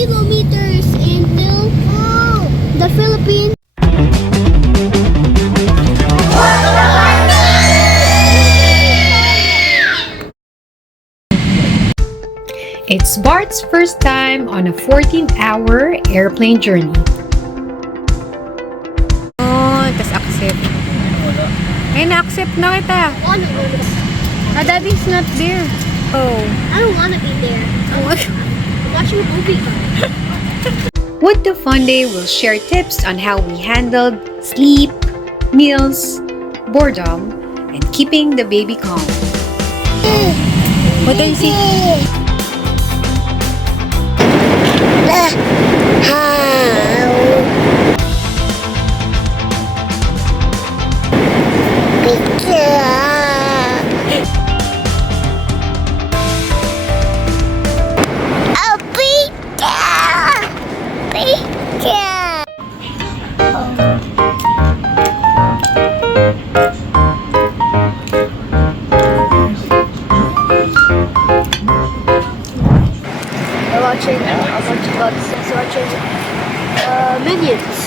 kilometers until the Philippines. It's Bart's first time on a 14-hour airplane journey. Oh, tas accept. Eh, na-accept na kita. Daddy's not there. Oh. I don't want to be there. I'm watching a movie. WhatDaFunDay will share tips on how we handled sleep, meals, boredom, and keeping the baby calm. What do you see? Watching Minions.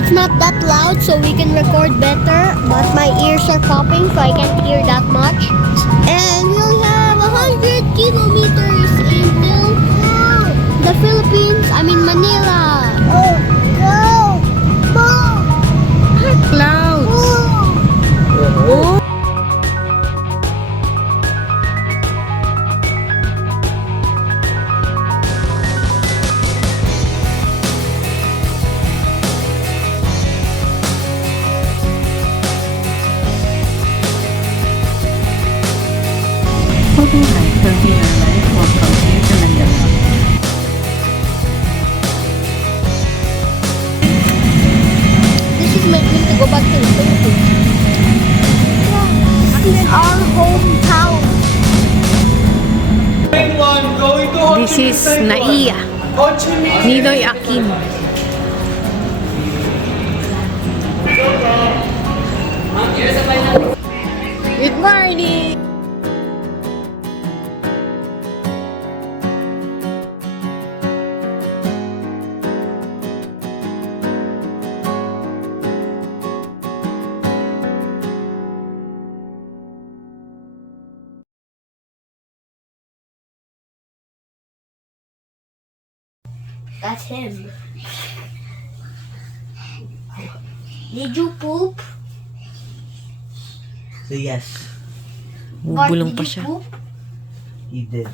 It's not that loud, so we can record better, but my ears are popping, so I can't hear that much. And we'll have 100 kilometers until the Philippines, Manila. Oh, go! Clouds. Oh. This is meant to go back to the Philippines. This is our hometown. This is Naiya. Nidoy Akin. Good morning! That's him. Did you poop? So yes, Bart, Bubulong did pa you siya. poop? he did.